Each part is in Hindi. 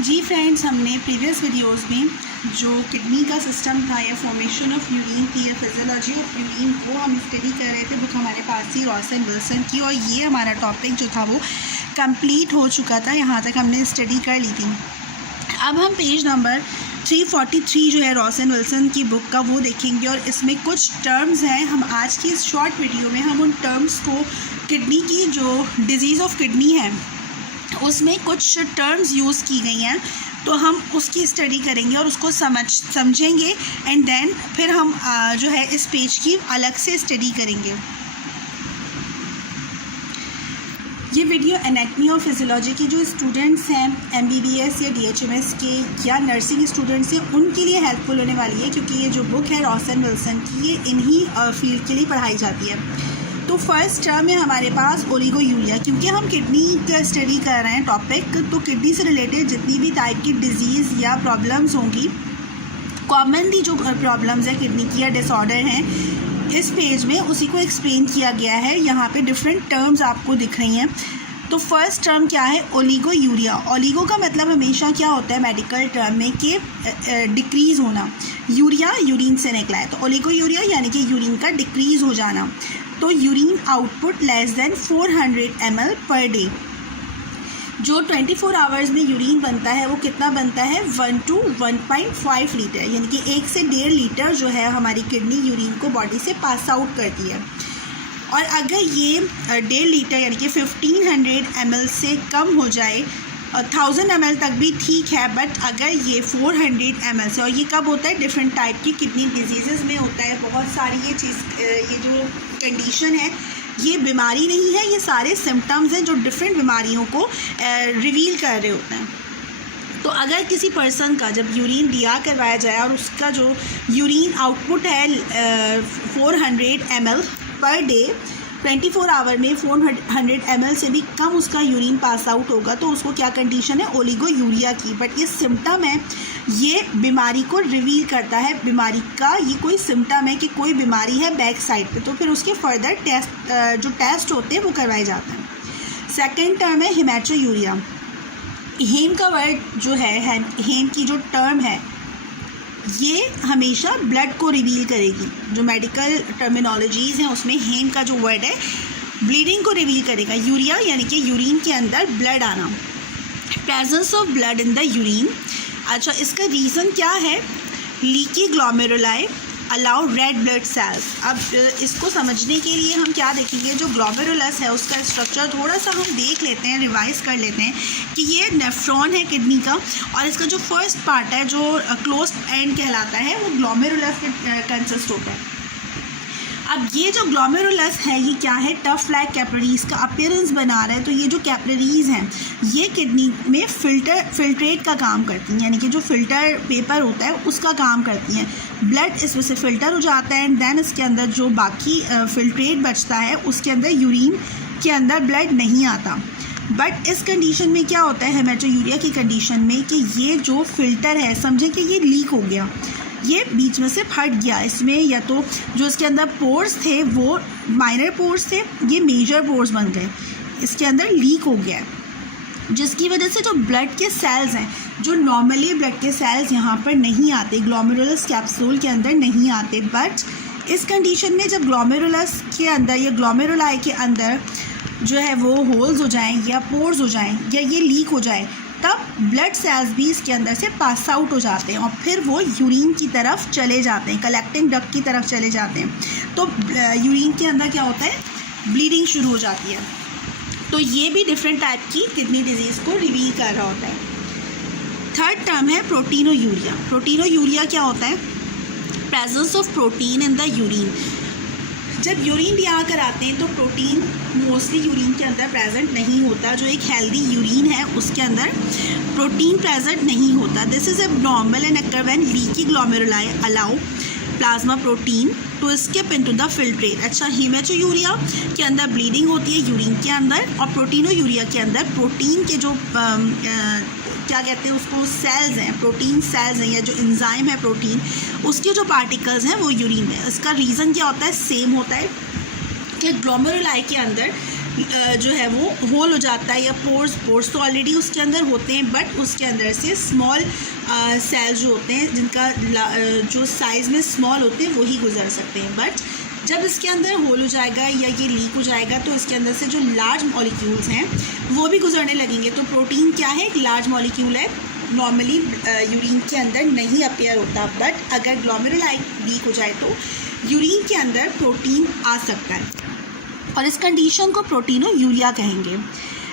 जी फ्रेंड्स, हमने प्रीवियस वीडियोस में जो किडनी का सिस्टम था या फॉर्मेशन ऑफ यूरिन थी या फिजियोलॉजी ऑफ यूरिन वो हम स्टडी कर रहे थे। बुक हमारे पास थी रॉसन विल्सन की और ये हमारा टॉपिक जो था वो कंप्लीट हो चुका था। यहाँ तक हमने स्टडी कर ली थी। अब हम पेज नंबर 343 जो है रॉसन विल्सन की बुक का वो देखेंगे और इसमें कुछ टर्म्स हैं। हम आज की इस शॉर्ट वीडियो में हम उन टर्म्स को, किडनी की जो डिजीज़ ऑफ किडनी है उसमें कुछ टर्म्स यूज़ की गई हैं, तो हम उसकी स्टडी करेंगे और उसको समझेंगे एंड देन फिर हम जो है इस पेज की अलग से स्टडी करेंगे। ये वीडियो एनाटमी और फिजियोलॉजी के जो स्टूडेंट्स हैं MBBS या DHMS के या नर्सिंग स्टूडेंट्स हैं उनके लिए हेल्पफुल होने वाली है, क्योंकि ये जो बुक है रॉसन विल्सन की ये इन्हीं फील्ड के लिए पढ़ाई जाती है। तो फर्स्ट टर्म है हमारे पास ओलिगोयूरिया। क्योंकि हम किडनी का स्टडी कर रहे हैं टॉपिक, तो किडनी से रिलेटेड जितनी भी टाइप की डिजीज़ या प्रॉब्लम्स होंगी, कॉमनली जो प्रॉब्लम्स है किडनी की या डिसऑर्डर हैं, इस पेज में उसी को एक्सप्लेन किया गया है। यहाँ पे डिफरेंट टर्म्स आपको दिख रही हैं। तो फर्स्ट टर्म क्या है? ओलिगोयूरिया। ओलिगो का मतलब हमेशा क्या होता है मेडिकल टर्म में कि डिक्रीज़ होना। यूरिया यूरिन से निकला है, तो ओलिगोयूरिया यानी कि यूरिन का डिक्रीज़ हो जाना। तो urine output less than 400 ml per day. जो 24 आवर्स में यूरिन बनता है वो कितना बनता है? 1 to 1.5 लीटर, यानी कि 1 से 1.5 लीटर जो है हमारी किडनी यूरिन को बॉडी से पास आउट करती है। और अगर ये 1.5 लीटर यानी कि 1500 ml से कम हो जाए, 1000 ml तक भी ठीक है, बट अगर ये 400 ml से, और ये कब होता है? डिफरेंट टाइप की किडनी डिजीज़ में होता है। बहुत सारी ये जो कंडीशन है ये बीमारी नहीं है, ये सारे सिम्टम्स हैं जो डिफरेंट बीमारियों को रिवील कर रहे होते हैं। तो अगर किसी पर्सन का जब यूरिन दिया करवाया जाए और उसका जो यूरिन आउटपुट है 400 ml पर डे, 24 आवर में 400 ml से भी कम उसका यूरिन पास आउट होगा, तो उसको क्या कंडीशन है? ओलिगोयूरिया की। बट ये सिम्टम है, ये बीमारी को रिवील करता है। बीमारी का ये कोई सिम्टम है कि कोई बीमारी है बैक साइड पे, तो फिर उसके फर्दर जो टेस्ट होते हैं वो करवाए जाते हैं। सेकेंड टर्म है हेमेटोयूरिया। हेम का वर्ड जो है, हेम की जो टर्म है ये हमेशा ब्लड को रिवील करेगी। जो मेडिकल टर्मिनोलॉजीज़ हैं उसमें हेम का जो वर्ड है ब्लीडिंग को रिवील करेगा। यूरिया यानी कि यूरिन के अंदर ब्लड आना, presence of blood in the urine. अच्छा, इसका रीज़न क्या है? Leaky glomeruli allow red blood cells. अब इसको समझने के लिए हम क्या देखेंगे? जो ग्लोमेरुलस है उसका स्ट्रक्चर थोड़ा सा हम देख लेते हैं, रिवाइज कर लेते हैं कि ये नेफ्रॉन है किडनी का, और इसका जो फर्स्ट पार्ट है जो क्लोज एंड कहलाता है वो ग्लोमेरुलस के कंसिस्ट होता है। अब ये जो ग्लोमेरुलस है ये क्या है? टफ लाइक कैपिलरीज का अपीयरेंस बना रहा है। तो ये जो कैपिलरीज हैं ये किडनी में फिल्ट्रेट का काम करती हैं, यानी कि जो फिल्टर पेपर होता है उसका काम करती हैं। ब्लड इसमें से फ़िल्टर हो जाता है एंड देन इसके अंदर जो बाकी फिल्ट्रेट बचता है उसके अंदर यूरिन के अंदर ब्लड नहीं आता। बट इस कंडीशन में क्या होता है हेमेटोयूरिया की कंडीशन में कि ये जो फ़िल्टर है, समझें कि ये लीक हो गया, ये बीच में से फट गया। इसमें या तो जो इसके अंदर पोर्स थे वो माइनर पोर्स थे, ये मेजर पोर्स बन गए, इसके अंदर लीक हो गया, जिसकी वजह से जो ब्लड के सेल्स हैं, जो नॉर्मली ब्लड के सेल्स यहाँ पर नहीं आते, ग्लोमेरुलस कैप्सूल के अंदर नहीं आते। बट इस कंडीशन में जब ग्लोमेरुलस के अंदर या ग्लोमेरुलाई के अंदर जो है वो होल्स हो जाएं या पोर्स हो जाएं या ये लीक हो जाए, तब ब्लड सेल्स भी इसके अंदर से पास आउट हो जाते हैं और फिर वो यूरिन की तरफ चले जाते हैं, कलेक्टिंग डक्ट की तरफ चले जाते हैं। तो यूरिन के अंदर क्या होता है? ब्लीडिंग शुरू हो जाती है। तो ये भी डिफरेंट टाइप की किडनी डिजीज़ को रिवील कर रहा होता है। थर्ड टर्म है प्रोटीनोयूरिया। प्रोटीनोयूरिया क्या होता है? Presence of protein in the urine. जब यूरिन दिया कर आते हैं तो प्रोटीन मोस्टली यूरिन के अंदर प्रेजेंट नहीं होता। जो एक हेल्दी यूरिन है उसके अंदर प्रोटीन प्रेजेंट नहीं होता। This is abnormal and occur when leaky glomeruli allow plasma protein to skip into the filtrate. अच्छा, हेमेटोयूरिया के अंदर ब्लीडिंग होती है यूरिन के अंदर, और प्रोटीनोयूरिया के अंदर प्रोटीन के जो क्या कहते हैं उसको, सेल्स हैं, प्रोटीन सेल्स हैं या जो एंजाइम है प्रोटीन, उसके जो पार्टिकल्स हैं वो यूरिन में। इसका रीज़न क्या होता है? सेम होता है कि ग्लोमेरुलाई के अंदर जो है वो होल हो जाता है, या पोर्स तो ऑलरेडी उसके अंदर होते हैं, बट उसके अंदर से स्मॉल सेल्स जो होते हैं जिनका जो साइज़ में स्मॉल होते हैं वही गुजर सकते हैं। बट जब इसके अंदर होल हो जाएगा या ये लीक हो जाएगा तो इसके अंदर से जो लार्ज मॉलिक्यूल्स हैं वो भी गुजरने लगेंगे। तो प्रोटीन क्या है? एक लार्ज मॉलिक्यूल है, नॉर्मली यूरिन के अंदर नहीं अपीयर होता, बट अगर ग्लोमेरुलाई लीक हो जाए तो यूरिन के अंदर प्रोटीन आ सकता है और इस कंडीशन को प्रोटीनोयूरिया कहेंगे।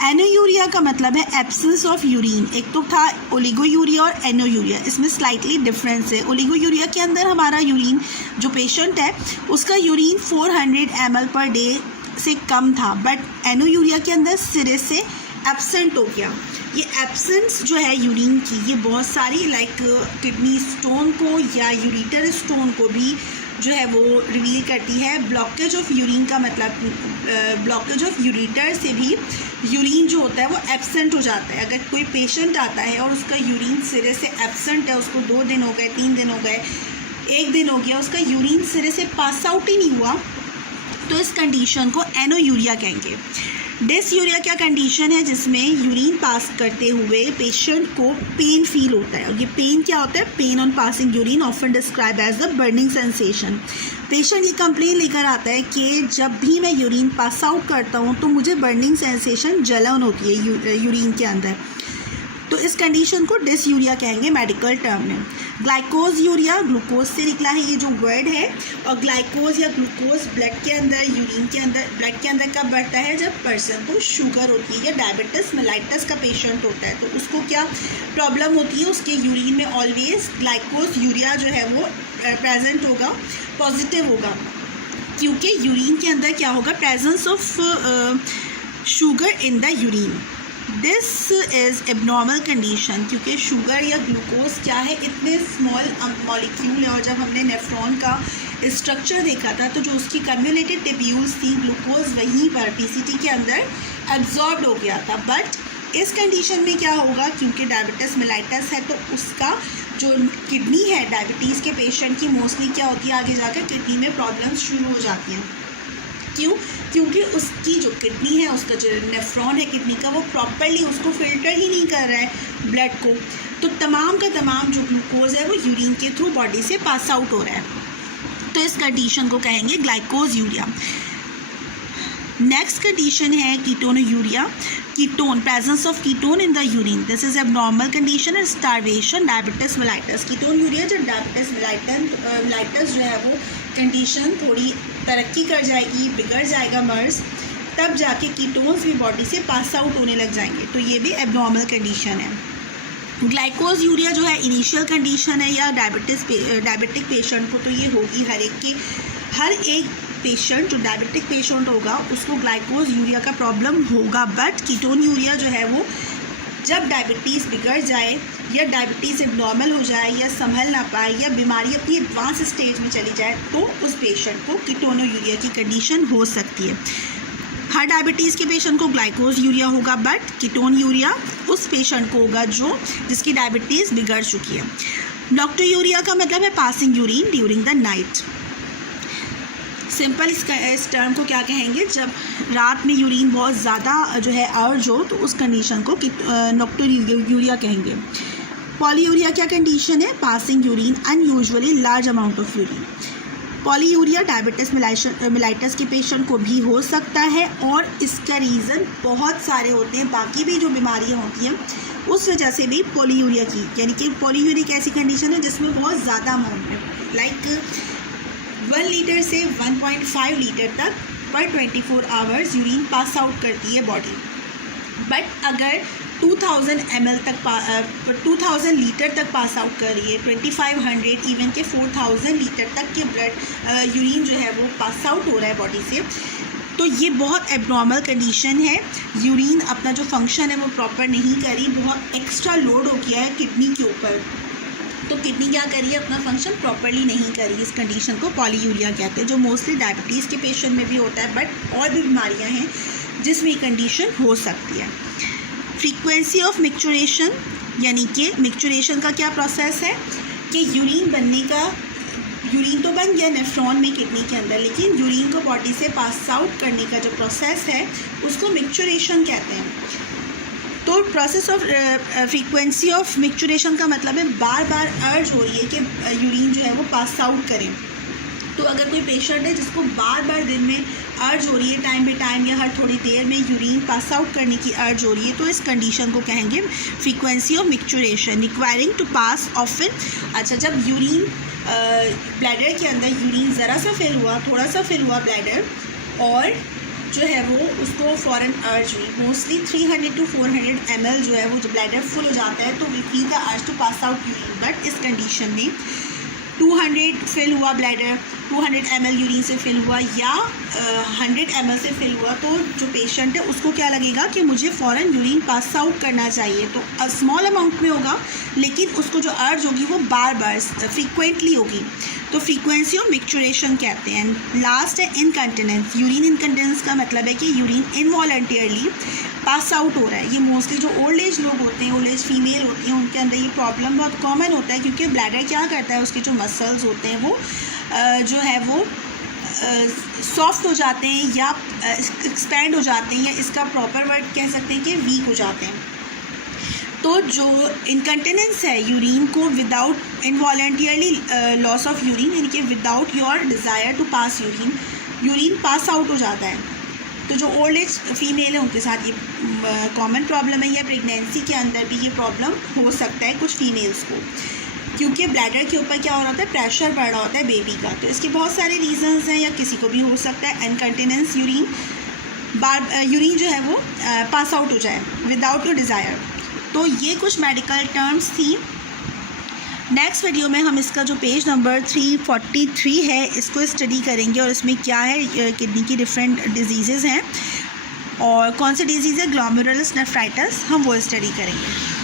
एनोयूरिया का मतलब है एब्सेंस ऑफ यूरिन। एक तो था ओलिगोयूरिया और एनोयूरिया, इसमें स्लाइटली डिफरेंस है। ओलिगोयूरिया के अंदर हमारा यूरिन, जो पेशेंट है उसका यूरिन 400 ml पर डे से कम था, बट एनोयूरिया के अंदर सिरे से एब्सेंट हो गया। ये एब्सेंस जो है यूरिन की, ये बहुत सारी लाइक किडनी स्टोन को या यूरिटर स्टोन को भी जो है वो रिवील करती है। ब्लॉकेज ऑफ यूरिन का मतलब ब्लॉकेज ऑफ यूरिटर से भी यूरिन जो होता है वो एब्सेंट हो जाता है। अगर कोई पेशेंट आता है और उसका यूरिन सिरे से एब्सेंट है, उसको 2 दिन हो गए, 3 दिन हो गए, 1 दिन हो गया, उसका यूरिन सिरे से पास आउट ही नहीं हुआ, तो इस कंडीशन को एनोयूरिया कहेंगे। डिसयूरिया क्या कंडीशन है जिसमें यूरिन पास करते हुए पेशेंट को पेन फील होता है, और ये पेन क्या होता है? Pain on passing urine often describe as the burning sensation. Patient ये कंप्लेन लेकर आता है कि जब भी मैं यूरिन पास आउट करता हूँ तो मुझे बर्निंग सेंसेशन, जलन होती है यूरिन के अंदर, तो इस कंडीशन को डिसयूरिया कहेंगे मेडिकल टर्म में। ग्लाइकोज यूरिया, ग्लूकोज से निकला है ये जो वर्ड है, और ग्लाइकोज या ग्लूकोज ब्लड के अंदर, यूरिन के अंदर, ब्लड के अंदर कब बढ़ता है? जब पर्सन को शुगर होती है या डायबिटीज मेलाइटस का पेशेंट होता है, तो उसको क्या प्रॉब्लम होती है? उसके यूरिन में ऑलवेज ग्लाइकोज यूरिया जो है वो प्रेजेंट होगा, पॉजिटिव होगा, क्योंकि यूरिन के अंदर क्या होगा? Presence of sugar in the urine. This is abnormal condition, क्योंकि शुगर या ग्लूकोज क्या है? इतने स्मॉल मॉलिक्यूल है, और जब हमने नेफ्रॉन का स्ट्रक्चर देखा था तो जो उसकी कन्वोल्यूटेड टिब्यूल्स थी, ग्लूकोज वहीं पर पीसीटी के अंदर एब्जॉर्ब हो गया था। बट इस कंडीशन में क्या होगा? क्योंकि डायबिटीज मेलाइटस है तो उसका जो किडनी है डायबिटीज़ के पेशेंट की मोस्टली क्या होती है? आगे जाकर किडनी में प्रॉब्लम्स शुरू हो जाती हैं। क्यों? क्योंकि उसकी जो किडनी है, उसका जो नेफ्रॉन है किडनी का, वो प्रॉपरली उसको फिल्टर ही नहीं कर रहा है ब्लड को, तो तमाम का तमाम जो ग्लूकोज है वो यूरिन के थ्रू बॉडी से पास आउट हो रहा है, तो इस कंडीशन को कहेंगे ग्लाइकोज यूरिया। नेक्स्ट कंडीशन है ketonuria. Ketone, presence of ketone in the urine, this is abnormal condition and starvation, diabetes mellitus. Ketone urea जब डायबिटीज मेलाइटस जो है वो कंडीशन थोड़ी तरक्की कर जाएगी, बिगड़ जाएगा मर्ज, तब जाके कीटोन्स भी बॉडी से पास आउट होने लग जाएंगे, तो ये भी एबनॉर्मल कंडीशन है। ग्लाइकोज यूरिया जो है इनिशियल कंडीशन है, या डायबिटिक पेशेंट को तो ये होगी, हर एक पेशेंट जो डायबिटिक पेशेंट होगा उसको ग्लाइकोज यूरिया का प्रॉब्लम होगा। बट कीटोन यूरिया जो है वो जब डायबिटीज़ बिगड़ जाए या डायबिटीज़ एबनॉर्मल हो जाए या संभल ना पाए या बीमारी अपनी एडवांस स्टेज में चली जाए, तो उस पेशेंट को कीटोनूरिया की कंडीशन हो सकती है। हर डायबिटीज़ के पेशेंट को ग्लाइकोज यूरिया होगा, बट कीटोन यूरिया उस पेशेंट को होगा जिसकी डायबिटीज़ बिगड़ चुकी है। नॉक्टूरिया का मतलब है passing urine during the night. Simple इस टर्म को क्या कहेंगे? जब रात में यूरिन बहुत ज़्यादा जो है अर्ज हो तो उस कंडीशन को नॉक्टूरिया कहेंगे। पॉलीयूरिया क्या कंडीशन है? Passing urine unusually large amount of urine. Polyuria diabetes mellitus के पेशेंट को भी हो सकता है, और इसका रीज़न बहुत सारे होते हैं, बाकी भी जो बीमारियां होती हैं उस वजह से भी पॉलीयूरिया की, यानी कि पॉलीयूरिया एक ऐसी कंडीशन है जिसमें बहुत ज़्यादा अमाउंट में, लाइक 1 लीटर से 1.5 लीटर तक पर 24 आवर्स यूरिन पास आउट करती है बॉडी। बट अगर 2000 ml तक 2000 लीटर तक पास आउट कर रही है, 2500 इवन के 4000 लीटर तक के ब्लड यूरिन जो है वो पास आउट हो रहा है बॉडी से, तो ये बहुत एबनॉर्मल कंडीशन है। यूरिन अपना जो फंक्शन है वो प्रॉपर नहीं करी, बहुत एक्स्ट्रा लोड हो गया है किडनी के ऊपर, तो किडनी क्या करी है? अपना फंक्शन प्रॉपरली नहीं करी। इस कंडीशन को पॉलीयूरिया कहते हैं, जो मोस्टली डायबिटीज़ के पेशेंट में भी होता है, बट और भी बीमारियां हैं जिसमें ये कंडीशन हो सकती है। फ्रीक्वेंसी ऑफ मिक्सचुरेशन, यानी कि मिक्सचुरेशन का क्या प्रोसेस है कि यूरिन बनने का यूरिन तो बन गया नेफ्रॉन में किडनी के अंदर, लेकिन यूरिन को बॉडी से पास आउट करने का जो प्रोसेस है उसको मिक्चुरेशन कहते हैं। तो process of frequency of micturition का मतलब है बार बार अर्ज हो रही है कि यूरिन जो है वो पास आउट करें। तो अगर कोई पेशेंट है जिसको बार बार दिन में अर्ज हो रही है, टाइम बाई टाइम या हर थोड़ी देर में यूरिन पास आउट करने की अर्ज हो रही है, तो इस कंडीशन को कहेंगे frequency of micturition requiring to pass often. अच्छा, जब यूरिन ब्लैडर के अंदर यूरिन ज़रा सा फिल हुआ, थोड़ा सा फिल हुआ ब्लैडर, और जो है वो उसको फ़ौरन अर्ज हुई, मोस्टली 300 to 400 ml जो है वो जो ब्लैडर फुल हो जाता है तो we feel the urge to pass out urine. But इस कंडीशन में 200 फिल हुआ ब्लैडर, 200 ml यूरिन से फिल हुआ या 100 ml से फिल हुआ, तो जो पेशेंट है उसको क्या लगेगा कि मुझे फ़ौरन यूरिन पास आउट करना चाहिए। तो स्मॉल अमाउंट में होगा, लेकिन उसको जो अर्ज होगी वो बार बार फ्रीक्वेंटली होगी, तो फ्रीक्वेंसी ऑफ मिक्चुरेशन कहते हैं। लास्ट है इनकंटिनेंस। यूरिन इनकंटिनेंस का मतलब है कि यूरिन इनवॉलंटियरली पास आउट हो रहा है। ये मोस्टली जो ओल्ड एज लोग होते हैं, ओल्ड एज फीमेल होती हैं, उनके अंदर ये प्रॉब्लम बहुत कॉमन होता है, क्योंकि ब्लैडर क्या करता है, उसके जो मसल्स होते हैं वो जो है वो सॉफ्ट हो जाते हैं या एक्सपैंड हो जाते हैं, या इसका प्रॉपर वर्ड कह सकते हैं कि वीक हो जाते हैं। तो जो इनकंटिनेंस है यूरिन को without involuntarily loss of urine, यानी कि without your desire to pass urine pass out हो जाता है। तो जो ओल्ड एज फीमेल है उनके साथ ये कॉमन प्रॉब्लम है, या प्रेगनेंसी के अंदर भी ये प्रॉब्लम हो सकता है कुछ फीमेल्स को, क्योंकि ब्लैडर के ऊपर क्या हो रहा होता है, प्रेशर बढ़ रहा होता है बेबी का। तो इसके बहुत सारे रीजंस हैं, या किसी को भी हो सकता है इनकंटिनेंस यूरिन जो है वो पास आउट हो जाए विदाउट योर डिज़ायर। तो ये कुछ मेडिकल टर्म्स थी। नेक्स्ट वीडियो में हम इसका जो पेज नंबर 343 है इसको स्टडी करेंगे, और इसमें क्या है किडनी की डिफरेंट डिजीज़ेज़ हैं, और कौन से डिजीज़ है ग्लोमेरुलस नेफ्राइटिस, हम वो स्टडी करेंगे।